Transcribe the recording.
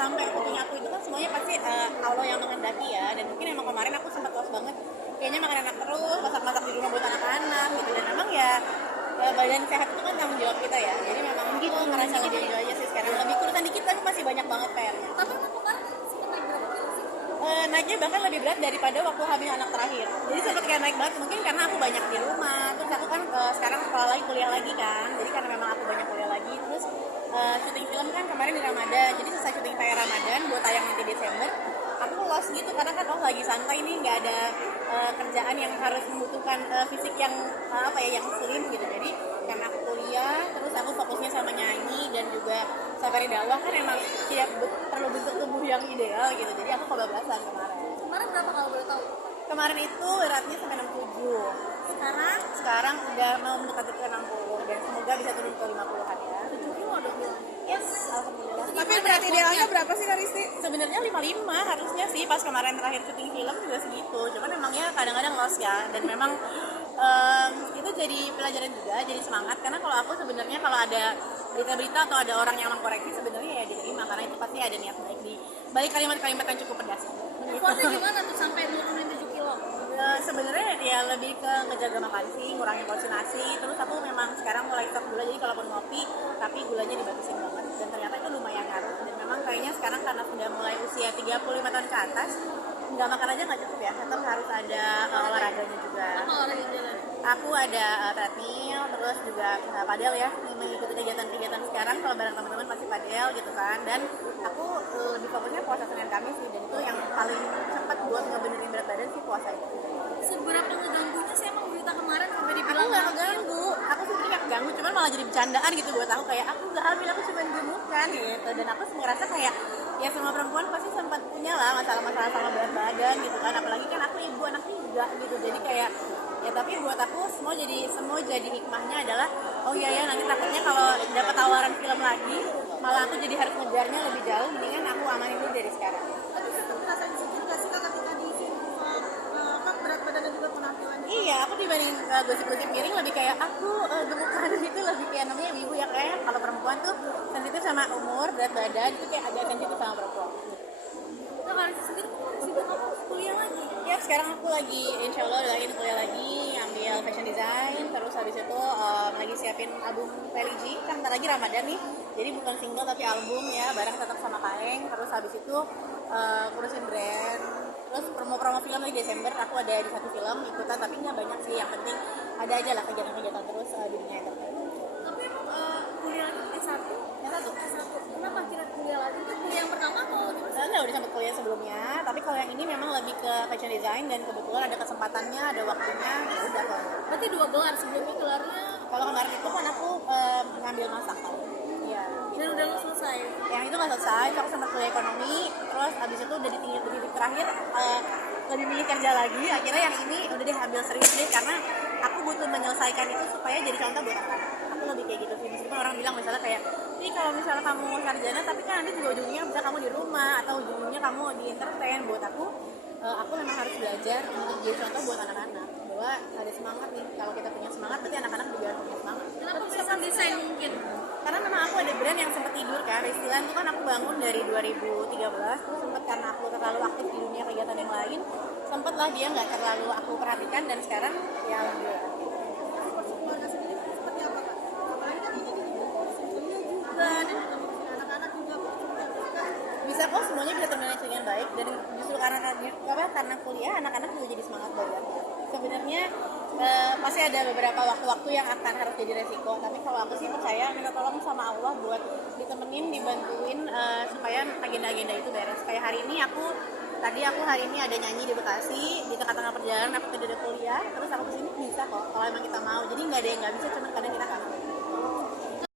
sampai syuting aku itu kan semuanya pasti Allah yang menghendaki ya, dan mungkin emang kemarin aku sempat los banget kayaknya makan enak terus, masak-masak di rumah buat anak-anak gitu, dan memang ya badan sehat itu kan tanggung jawab kita ya, jadi memang gitu ngerasa lebih enjoy aja sih sekarang, lebih kurusan dikit tapi masih banyak banget PR-nya. Tapi emang kemarin sempat naik berapa kilo sih? Naiknya bahkan lebih berat daripada waktu hamil anak terakhir, jadi sempat kayak naik banget, mungkin karena aku banyak di rumah, terus aku kan sekarang sekolah lagi, kuliah lagi kan, jadi karena memang aku banyak kuliah lagi, terus syuting film kan kemarin di Ramadan, jadi selesai syuting kayak Ramadan buat tayang nanti Desember, aku lost gitu karena kan lagi santai nih, nggak ada kerjaan yang harus membutuhkan fisik yang apa ya, yang slim gitu, jadi karena aku kuliah terus aku fokusnya sama nyanyi dan juga safari dakwah kan emang tidak perlu bentuk tubuh yang ideal gitu, jadi aku kebablasan kemarin. Kemarin berapa kalau boleh tahu? Kemarin itu beratnya sampai 67, sekarang udah mau mendekati ke 60 dan semoga bisa turun ke 50-an ya. 7 kilo dong ya? Yes, alhamdulillah. Tapi berat idealnya berapa sih Karisti? Sebenarnya 55 harusnya sih, pas kemarin terakhir syuting film juga segitu, cuman memangnya kadang-kadang lost ya, dan memang itu jadi pelajaran juga, jadi semangat, karena kalau aku sebenarnya kalau ada berita-berita atau ada orang yang mengkoreksi sebenarnya ya diterima, karena itu pasti ada niat baik di balik kalimat-kalimat yang cukup pedas. Puasnya gimana tuh sampai nurunin 7 kilo? Sebenarnya ya lebih ke ngejaga makan sih, ngurangin porsi nasi, terus aku memang sekarang mulai stop gula, jadi kalaupun ngopi tapi gulanya dibatasin banget, dan ternyata itu lumayan ngaruh, dan memang kayaknya sekarang karena sudah mulai usia 35 tahun ke atas, nggak makan aja nggak cukup ya, tetap harus ada olahraganya juga. Apa orang yang jalan? Aku ada treadmill, terus juga padel ya, mengikuti kegiatan-kegiatan sekarang kalau bareng teman-teman pasti padel gitu kan, dan aku lebih fokusnya puasa Senin Kamis sih, dan itu yang paling cepat buat ngebenerin berat badan sih puasa itu. Seberapa ngeganggunya sih emang berita kemarin sampai Aku dibilang nggak ngeganggu, aku sebenarnya nggak keganggu, cuman malah jadi bercandaan gitu buat aku, kayak aku nggak hamil, aku cuma gemukan gitu, dan aku ngerasa kayak ya semua perempuan pasti sempat punya lah masalah-masalah sama berat badan gitu kan, apalagi kan aku ibu, anak juga gitu, jadi kayak ya, tapi buat aku semua jadi hikmahnya adalah oh iya ya, nanti takutnya kalau dapat tawaran film lagi malah aku jadi harus ngejarnya lebih jauh, mendingan aku amanin dulu dari sekarang. tapi sempat ngerasain insecure gak sih Kak ketika di film kan berat badan dan juga penampilannya? Iya, aku dibanding gosip-gosip miring lebih kayak aku gemukan itu lebih kayak namanya ibu ya, kayak kalau perempuan tuh sensitif sama umur, berat badan itu kayak agak sensitif sama perempuan. Nah kalau sendiri sibuk kamu kuliah lagi? Ya sekarang aku lagi insya Allah doain kuliah lagi, ambil fashion design, terus habis itu lagi siapin album religi, kan ntar lagi Ramadan nih, jadi bukan single tapi album ya, bareng tetap sama Kaeng, terus habis itu ngurusin brand, terus promo-promo film lagi Desember, aku ada di satu film ikutan, tapi nggak banyak sih, yang penting ada aja lah kegiatan-kegiatan terus di dunia entertain. Tapi emang kuliah lagi S1? Yang satu, Kenapa kira kuliah lagi? Itu kuliah yang pertama atau gimana? saya udah sempat kuliah sebelumnya, tapi kalau yang ini memang lebih ke fashion design dan kebetulan ada kesempatannya, ada waktunya, ya udah kalau. Berarti 2 gelar, sebelumnya gelarnya Kalau kemarin itu kan aku ngambil masak kan. Iya. dan udah lu selesai. Yang itu nggak selesai, aku sempat kuliah ekonomi, terus abis itu udah di titik terakhir lebih milih kerja lagi. Akhirnya yang ini udah deh ambil serius deh, karena aku butuh menyelesaikan itu supaya jadi contoh buat anak. Aku lebih kayak gitu sih. Meskipun orang bilang misalnya kayak, ini kalau misalnya kamu sarjana, tapi kan nanti juga ujungnya bisa kamu di rumah atau ujungnya kamu di entertain. Buat aku memang harus belajar untuk jadi contoh buat anak-anak. Bahwa ada semangat nih. Kalau kita punya semangat, berarti anak-anak juga harus punya semangat. Kenapa bisa desain mungkin? Karena memang aku ada brand yang sempat tidur kan, Ristilan itu kan aku bangun dari 2013, terus sempat karena aku terlalu aktif di dunia kegiatan yang lain, sempat lah dia nggak terlalu aku perhatikan, dan sekarang ya alhamdulillah. Keluarga sendiri seperti apa Kak? Apalagi kan ini juga sebelumnya juga dan juga ngurusin anak-anak juga. Bisa kok semuanya bisa termanage dengan baik, dan justru karena kuliah anak-anak juga jadi semangat belajar. Sebenarnya pasti ada beberapa waktu-waktu yang akan harus jadi resiko, tapi kalau aku sih percaya minta tolong sama Allah buat ditemenin, dibantuin supaya agenda-agenda itu beres. Kayak hari ini aku hari ini ada nyanyi di Bekasi, di tengah-tengah perjalanan aku tidak ada kuliah, terus aku kesini bisa kok kalau emang kita mau, jadi nggak ada yang nggak bisa, cuma kadang kita nggak mau.